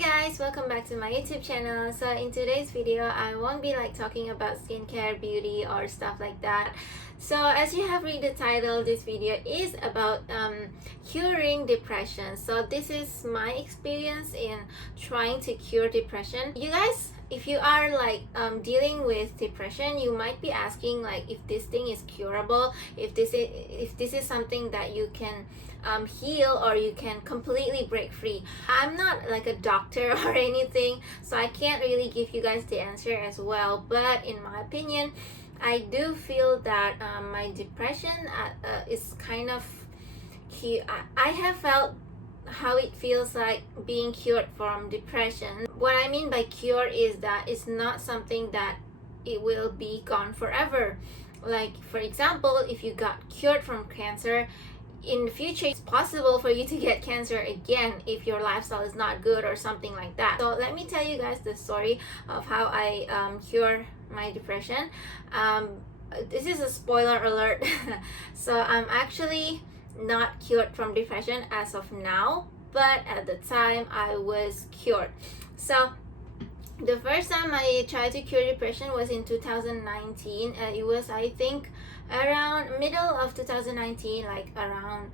guys, welcome back to my YouTube channel. So in today's video, I won't be talking about skincare, beauty or stuff like that. So as you have read the title, this video is about curing depression. So this is my experience in trying to cure depression. You guys, if you are dealing with depression, you might be asking if this thing is curable, if this is something that you can heal or you can completely break free. I'm not like a doctor or anything, so I can't really give you guys the answer as well, but in my opinion, I do feel that my depression is kind of I have felt how it feels like being cured from depression. What I mean by cure is that it's not something that it will be gone forever. Like for example, if you got cured from cancer, in the future it's possible for you to get cancer again if your lifestyle is not good or something like that. So let me tell you guys the story of how I cure my depression. This is a spoiler alert. So I'm actually not cured from depression as of now, but at the time I was cured. So the first time I tried to cure depression was in 2019. It was, I think, around middle of 2019, like around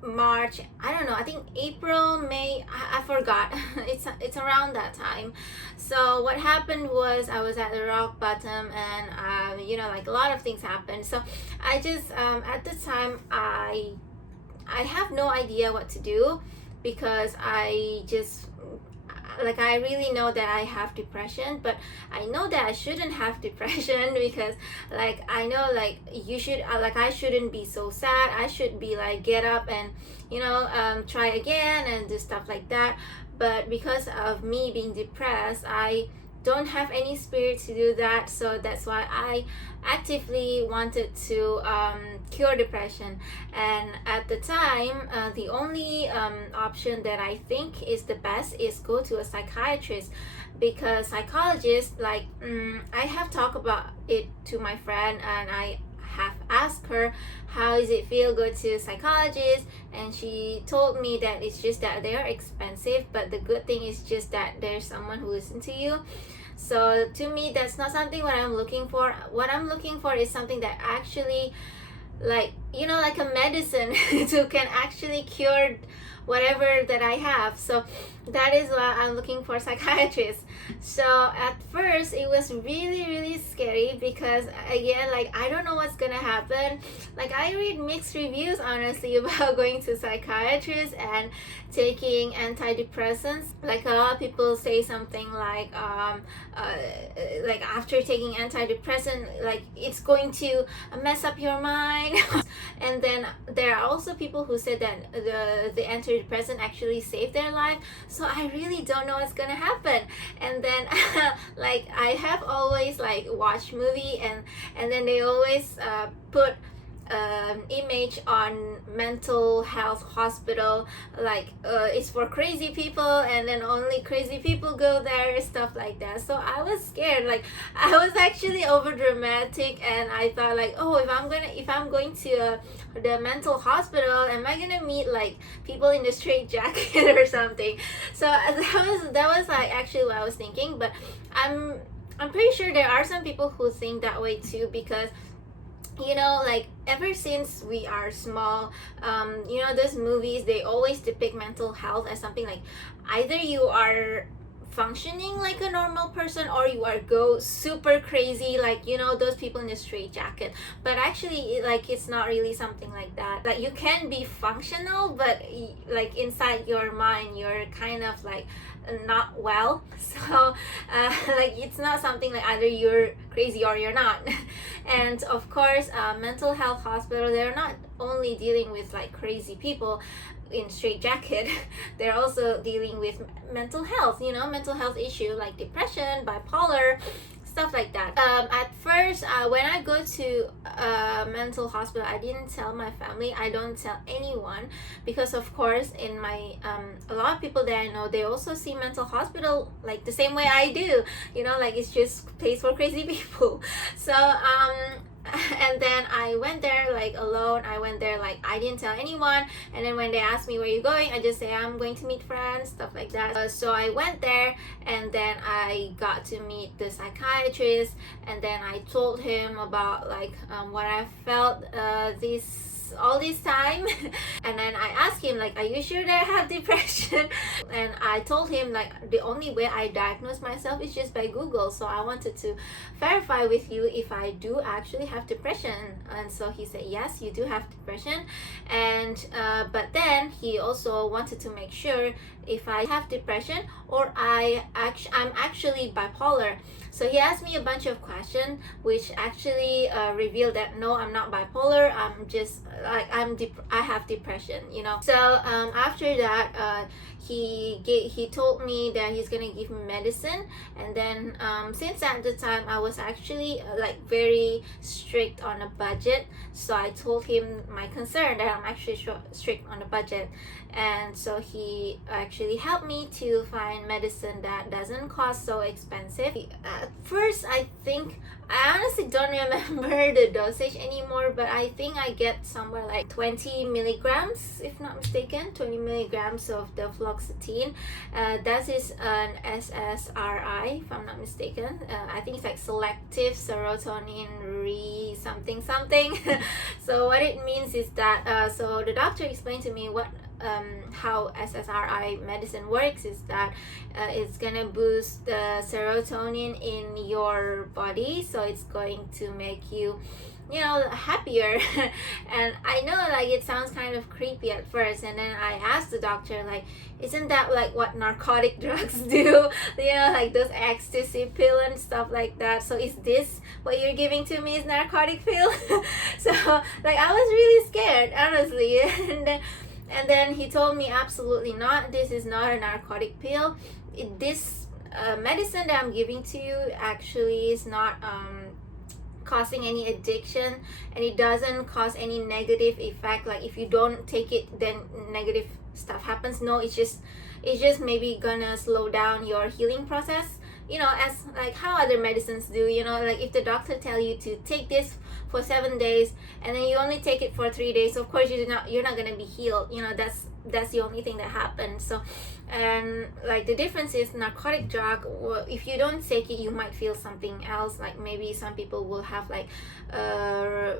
March, I don't know, I think April, May, I forgot. it's around that time. So what happened was I was at the rock bottom, and a lot of things happened. So I just at the time I have no idea what to do, because I really know that I have depression, but I know that I shouldn't have depression, because I know you should I shouldn't be so sad. I should be get up and try again and do stuff like that. But because of me being depressed, I don't have any spirit to do that. So that's why I actively wanted to cure depression. And at the time, the only option that I think is the best is go to a psychiatrist, because psychologists, I have talked about it to my friend, and I have asked her how does it feel go to a psychologist, and she told me that it's just that they are expensive, but the good thing is just that there's someone who listens to you. So to me, that's not something what I'm looking for. What I'm looking for is something that actually like a medicine to can actually cure whatever that I have. So that is why I'm looking for psychiatrists. So at first it was really scary, because again, I don't know what's gonna happen. I read mixed reviews honestly about going to psychiatrists and taking antidepressants. A lot of people say something after taking antidepressant, it's going to mess up your mind. And then there are also people who said that the antidepressant actually saved their life. So I really don't know what's gonna happen. And then I have always watched movie, and then they always put image on mental health hospital, it's for crazy people, and then only crazy people go there, stuff like that. So I was scared. I was actually over dramatic, and I thought oh, if I'm going to the mental hospital, am I gonna meet people in the straight jacket or something? So that was actually what I was thinking. But I'm pretty sure there are some people who think that way too, because ever since we are small, those movies, they always depict mental health as something either you are functioning like a normal person, or you are go super crazy, those people in the straight jacket. But actually it's not really something like that. You can be functional, but inside your mind you're kind of not well. So it's not something either you're crazy or you're not. And of course, mental health hospital, they're not only dealing with crazy people in straight jacket. They're also dealing with mental health, mental health issue like depression, bipolar, stuff like that. At first, when I go to mental hospital, I didn't tell my family. I don't tell anyone, because of course in my a lot of people that I know, they also see mental hospital the same way I do. It's just place for crazy people. So And then I went there like alone. I went there like I didn't tell anyone. And then when they asked me where you going, I just say I'm going to meet friends, stuff like that. So I went there, and then I got to meet the psychiatrist, and then I told him about like what I felt all this time. And then I asked him like, are you sure that I have depression? And I told him like the only way I diagnose myself is just by Google, so I wanted to verify with you if I do actually have depression. And so he said yes, you do have depression. And but then he also wanted to make sure if I have depression or I'm actually bipolar. So he asked me a bunch of questions which actually revealed that no, I'm not bipolar. I'm just like I have depression, you know. So after that, he told me that he's gonna give me medicine. And then since at the time I was actually like very strict on a budget, so I told him my concern that I'm actually strict on the budget. And so he actually helped me to find medicine that doesn't cost so expensive. At first, I honestly don't remember the dosage anymore, but I think I get somewhere like 20 milligrams, if not mistaken, 20 milligrams of the fluoxetine. That is an SSRI, if I'm not mistaken. I think it's like selective serotonin something. So what it means is that so the doctor explained to me how SSRI medicine works is that it's gonna boost the serotonin in your body, so it's going to make you happier. And I know like it sounds kind of creepy at first, and then I asked the doctor like, isn't that like what narcotic drugs do, like those ecstasy pill and stuff like that? So is this what you're giving to me is narcotic pill? So like I was really scared, honestly. And then he told me absolutely not, this is not a narcotic pill. This medicine that I'm giving to you actually is not causing any addiction, and it doesn't cause any negative effect. Like if you don't take it, then negative stuff happens. No, it's just maybe gonna slow down your healing process, as like how other medicines do. Like if the doctor tell you to take this for 7 days and then you only take it for 3 days, of course you're not gonna be healed. That's the only thing that happens. So, and like the difference is narcotic drug, if you don't take it, you might feel something else. Like maybe some people will have like a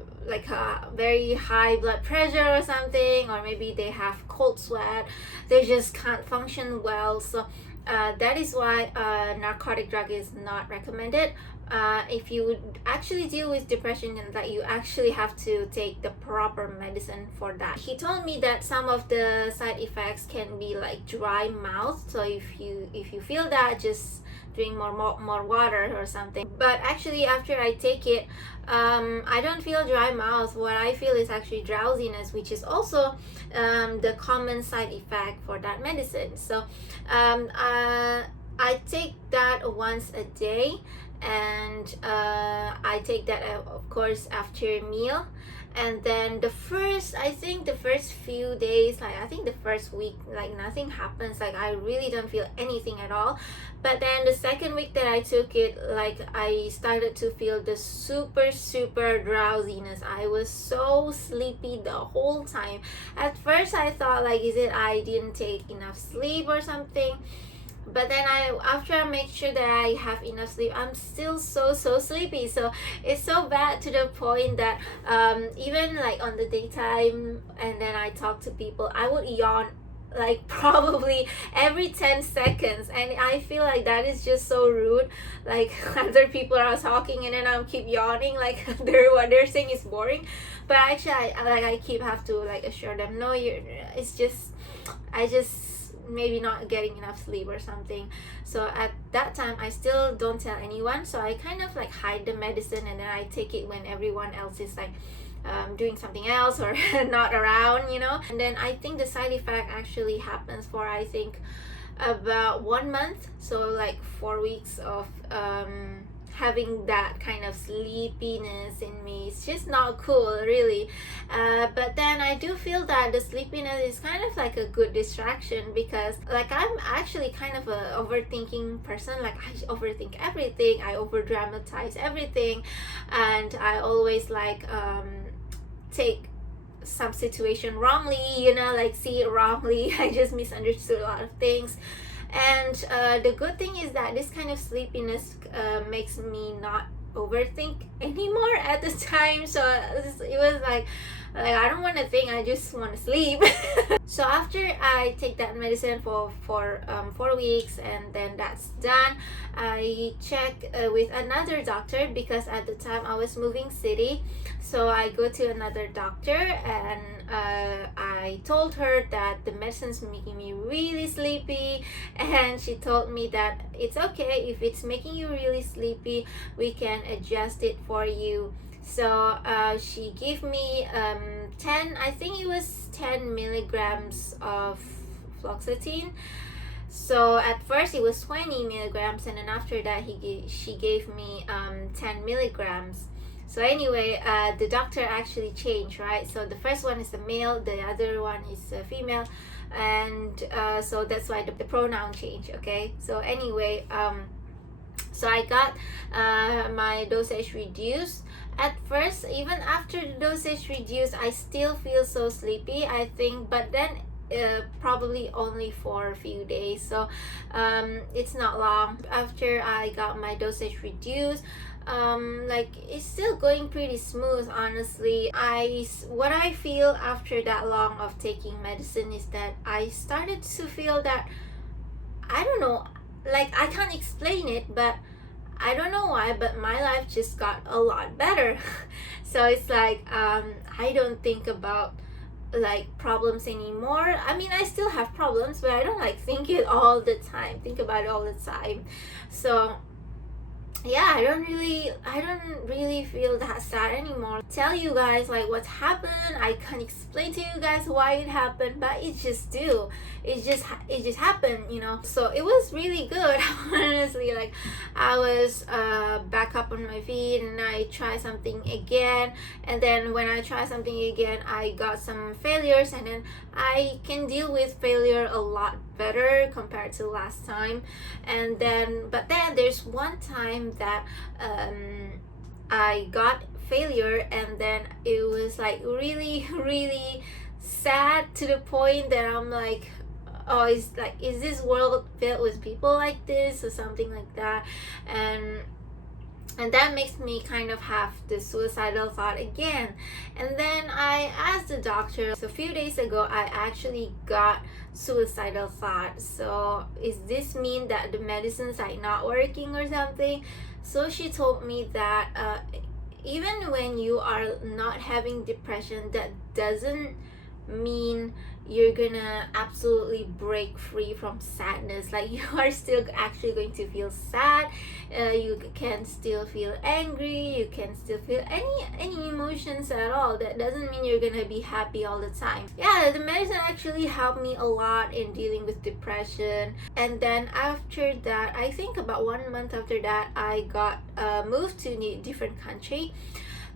very high blood pressure or something, or maybe they have cold sweat, they just can't function well. So that is why narcotic drug is not recommended. If you would actually deal with depression, and that you actually have to take the proper medicine for that. He told me that some of the side effects can be like dry mouth, so if you feel that, just drink more water or something. But actually after I take it, I don't feel dry mouth. What I feel is actually drowsiness, which is also the common side effect for that medicine. So I take that once a day, and I take that of course after a meal. And then the first few days, like I think the first week, like nothing happens, like I really don't feel anything at all. But then the second week that I took it, like I started to feel the super drowsiness. I was so sleepy the whole time. At first I thought like, is it I didn't take enough sleep or something? But then after I make sure that I have enough sleep, I'm still so sleepy. So it's so bad to the point that even like on the daytime, and then I talk to people, I would yawn like probably every 10 seconds, and I feel like that is just so rude. Like other people are talking and then I'll keep yawning, like what they're saying is boring. But actually I have to like assure them, no, I just maybe not getting enough sleep or something. So at that time I still don't tell anyone, so I kind of like hide the medicine, and then I take it when everyone else is like doing something else or not around. And then I think the side effect actually happens for I think about 1 month, so like 4 weeks of having that kind of sleepiness in me. It's just not cool, really. But then I do feel that the sleepiness is kind of like a good distraction, because like I'm actually kind of a overthinking person. Like I overthink everything, I over dramatize everything, and I always like take some situation wrongly, like see it wrongly. I just misunderstood a lot of things. And the good thing is that this kind of sleepiness makes me not overthink anymore at the time. So it was like I don't want to think, I just want to sleep. So after I take that medicine for 4 weeks, and then that's done, I check with another doctor, because at the time I was moving city. So I go to another doctor, and I told her that the medicine's making me really sleepy, and she told me that it's okay, if it's making you really sleepy, we can adjust it for you. So she gave me 10, I think it was 10 milligrams of fluoxetine. So at first it was 20 milligrams, and then after that she gave me 10 milligrams. So anyway, the doctor actually changed, right? So the first one is a male, the other one is a female, and so that's why the pronoun changed. Okay, so anyway, so I got my dosage reduced. At first, even after the dosage reduced, I still feel so sleepy, I think, but then probably only for a few days. So it's not long after I got my dosage reduced. Like it's still going pretty smooth, honestly. What I feel after that long of taking medicine is that I started to feel that, I don't know, like I can't explain it, but I don't know why, but my life just got a lot better. So it's like I don't think about like problems anymore. I mean, I still have problems, but I don't like think it all the time, think about it all the time. So yeah, I don't really feel that sad anymore. Tell you guys like what's happened, I can't explain to you guys why it happened, but it just happened, so it was really good. Honestly, like I was back up on my feet, and I tried something again, and then when I try something again, I got some failures, and then I can deal with failure a lot better compared to last time. And then but then there's one time that I got failure, and then it was like really really sad, to the point that I'm like, oh, is this world filled with people like this, or something like that. And that makes me kind of have the suicidal thought again. And then I asked the doctor, so a few days ago I actually got suicidal thoughts. So is this mean that the medicines are not working or something? So she told me that even when you are not having depression, that doesn't mean you're gonna absolutely break free from sadness. Like you are still actually going to feel sad, you can still feel angry, you can still feel any emotions at all. That doesn't mean you're gonna be happy all the time. Yeah, the medicine actually helped me a lot in dealing with depression. And then after that, I think about 1 month after that, I got moved to a different country.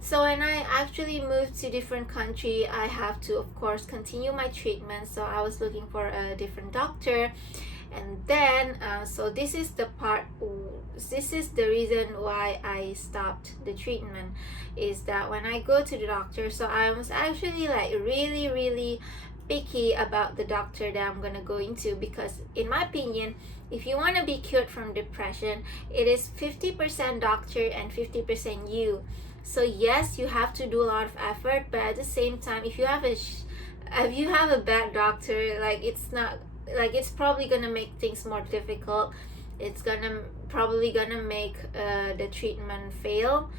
So when I actually moved to different country, I have to of course continue my treatment. So I was looking for a different doctor, and then so this is the reason why I stopped the treatment, is that when I go to the doctor, so I was actually like really picky about the doctor that I'm gonna go into, because in my opinion, if you want to be cured from depression, it is 50% doctor and 50% you. So yes, you have to do a lot of effort, but at the same time, if you have a bad doctor, like it's probably gonna make things more difficult. It's probably gonna make the treatment fail,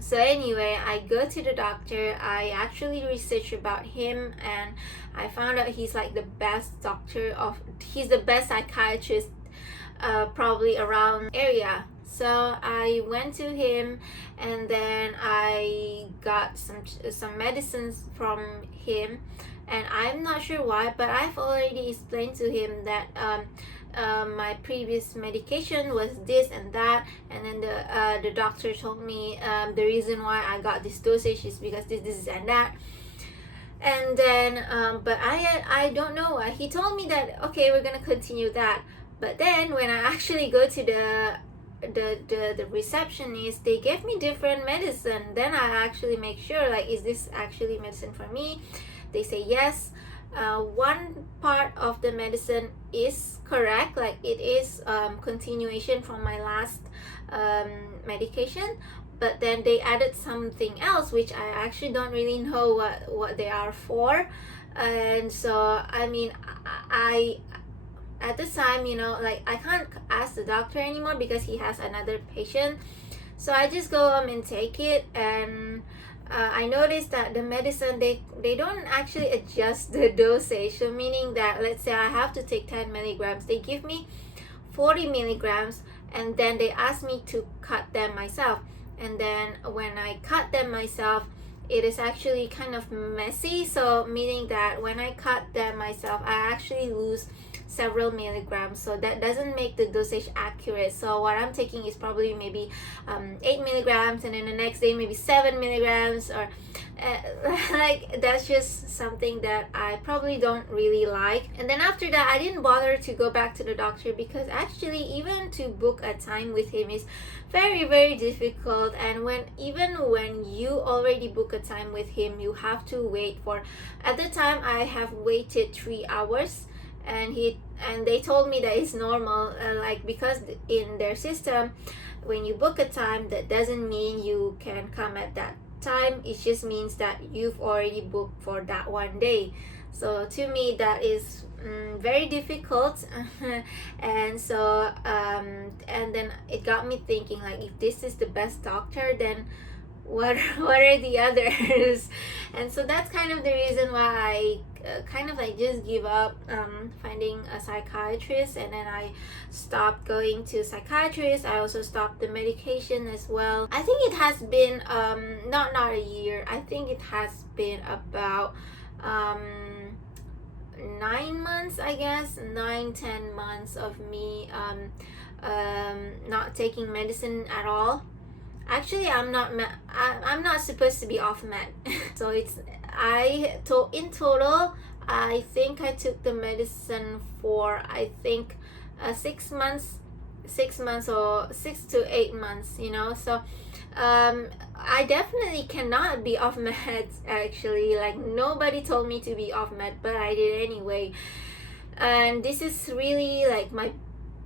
So anyway, I go to the doctor. I actually researched about him, and I found out he's like the best he's the best psychiatrist probably around area. So I went to him, and then I got some medicines from him, and I'm not sure why, but I've already explained to him that my previous medication was this and that, and then the doctor told me the reason why I got this dosage is because this and that. And then but I don't know why. He told me that okay, we're gonna continue that, but then when I actually go to the receptionist, they gave me different medicine. Then I actually make sure, like, is this actually medicine for me? They say yes. One part of the medicine is correct, like it is continuation from my last medication, but then they added something else which I actually don't really know what they are for. And so I mean, I at this time, you know, like I can't ask the doctor anymore because he has another patient, so I just go home and take it. And I noticed that the medicine, they don't actually adjust the dosage, so meaning that let's say I have to take 10 milligrams, they give me 40 milligrams, and then they ask me to cut them myself. And then when I cut them myself, it is actually kind of messy, so meaning that when I cut them myself, I actually lose several milligrams, so that doesn't make the dosage accurate. So what I'm taking is probably maybe 8 milligrams, and then the next day maybe 7 milligrams, or like that's just something that I probably don't really like. And then after that, I didn't bother to go back to the doctor because actually even to book a time with him is very difficult. And even when you already book a time with him, you have to wait for, at the time I have waited 3 hours, and they told me that it's normal, like because in their system when you book a time, that doesn't mean you can come at that time. It just means that you've already booked for that one day. So to me that is very difficult. And so and then it got me thinking, like, if this is the best doctor, then what are the others? And so that's kind of the reason why I kind of like just give up finding a psychiatrist, and then I stopped going to psychiatrist. I also stopped the medication as well. I think it has been not a year, I think it has been about 9 months, I guess 9-10 months of me not taking medicine at all. Actually, I'm not supposed to be off med. So in total, I think I took the medicine for 6 months, 6 months or 6 to 8 months, you know. So I definitely cannot be off meds actually. Like, nobody told me to be off med, but I did anyway. And this is really like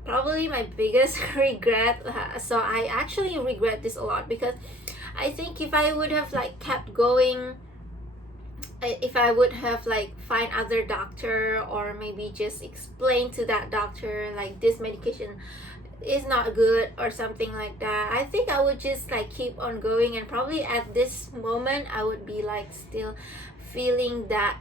probably my biggest regret. So I actually regret this a lot, because I think if I would have like kept going, if I would have like find other doctor, or maybe just explain to that doctor like this medication is not good or something like that, I think I would just like keep on going, and probably at this moment I would be like still feeling that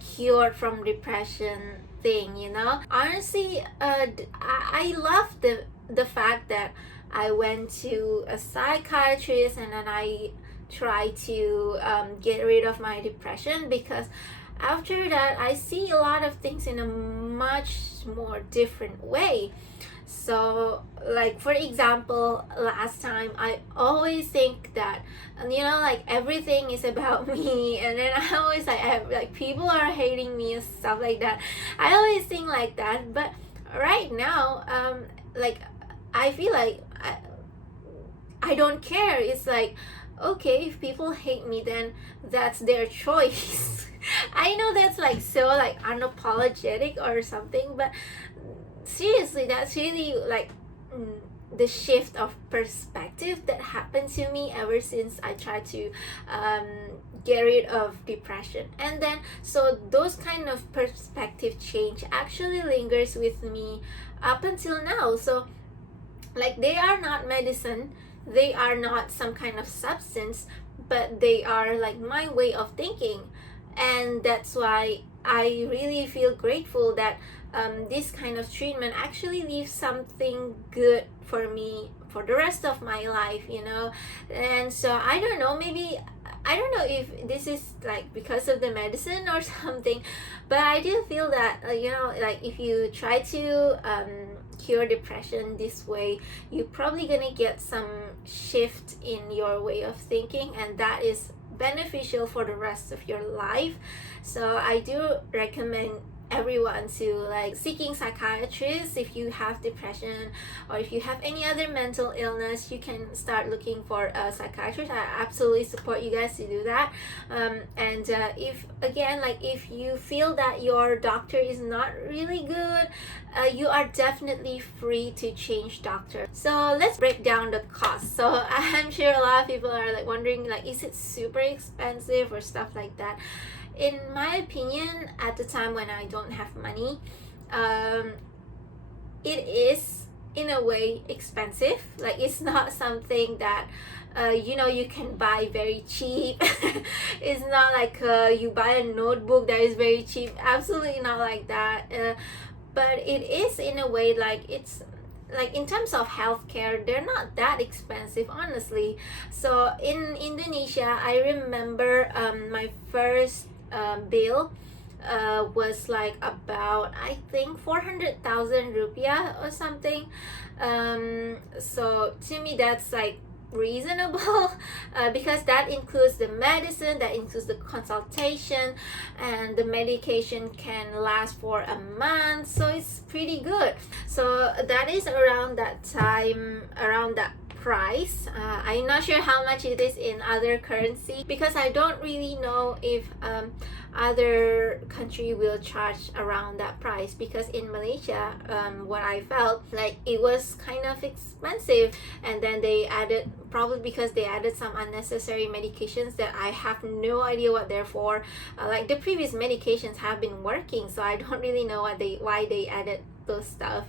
cured from depression thing, you know. Honestly, I love the fact that I went to a psychiatrist, and then I tried to get rid of my depression, because after that I see a lot of things in a much more different way. So like, for example, last time I always think that, you know, like everything is about me, and then I always like people are hating me and stuff like that. I always think like that. But right now like I feel like I don't care. It's like, okay, if people hate me, then that's their choice. I know that's like so like unapologetic or something, but seriously, that's really like the shift of perspective that happened to me ever since I tried to get rid of depression. And then so those kind of perspective change actually lingers with me up until now. So like, they are not medicine, they are not some kind of substance, but they are like my way of thinking. And that's why I really feel grateful that this kind of treatment actually leaves something good for me for the rest of my life, you know. And so I don't know, maybe I don't know if this is like because of the medicine or something, but I do feel that like if you try to cure depression this way, you're probably gonna get some shift in your way of thinking, and that is beneficial for the rest of your life. So I do recommend everyone to like seeking psychiatrists if you have depression, or if you have any other mental illness, you can start looking for a psychiatrist. I absolutely support you guys to do that. And if again, like if you feel that your doctor is not really good, you are definitely free to change doctor. So let's break down the cost. So I'm sure a lot of people are like wondering, like, is it super expensive or stuff like that? In my opinion, at the time when I don't have money, it is in a way expensive. Like, it's not something that you can buy very cheap. It's not like you buy a notebook that is very cheap. Absolutely not like that. But it is in a way like it's like in terms of healthcare, they're not that expensive, honestly. So in Indonesia, I remember my first bill was like about, I think, 400,000 rupiah or something. So to me, that's like reasonable because that includes the medicine, that includes the consultation, and the medication can last for a month, so it's pretty good. So that is around that time, around that price. I'm not sure how much it is in other currency, because I don't really know if other country will charge around that price, because in Malaysia, what I felt like it was kind of expensive, and then they added, probably because they added some unnecessary medications that I have no idea what they're for. Like the previous medications have been working, so I don't really know why they added those stuff,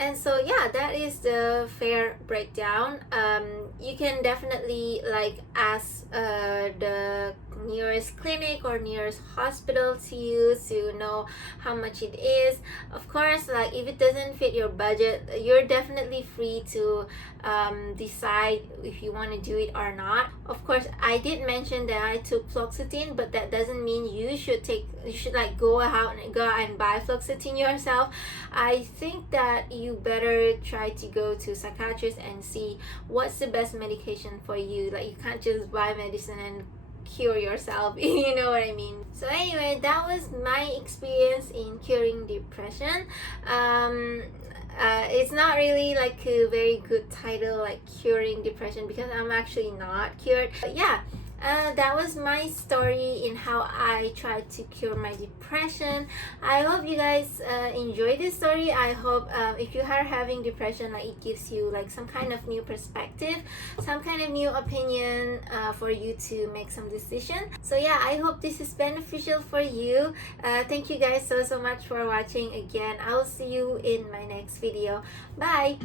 And so yeah, that is the fare breakdown. You can definitely like ask the nearest clinic or nearest hospital to you to know how much it is. Of course, like if it doesn't fit your budget, you're definitely free to decide if you want to do it or not. Of course, I did mention that I took fluoxetine, but that doesn't mean you should like go out and buy fluoxetine yourself. I think that you better try to go to psychiatrist and see what's the best medication for you. Like you can't just buy medicine and cure yourself. You know what I mean? So anyway, that was my experience in curing depression. It's not really like a very good title, like curing depression, because I'm actually not cured. But yeah, that was my story in how I tried to cure my depression. I hope you guys enjoy this story. I hope if you are having depression, like it gives you like some kind of new perspective, some kind of new opinion for you to make some decision. So yeah, I hope this is beneficial for you. Thank you guys so much for watching again. I'll see you in my next video. Bye.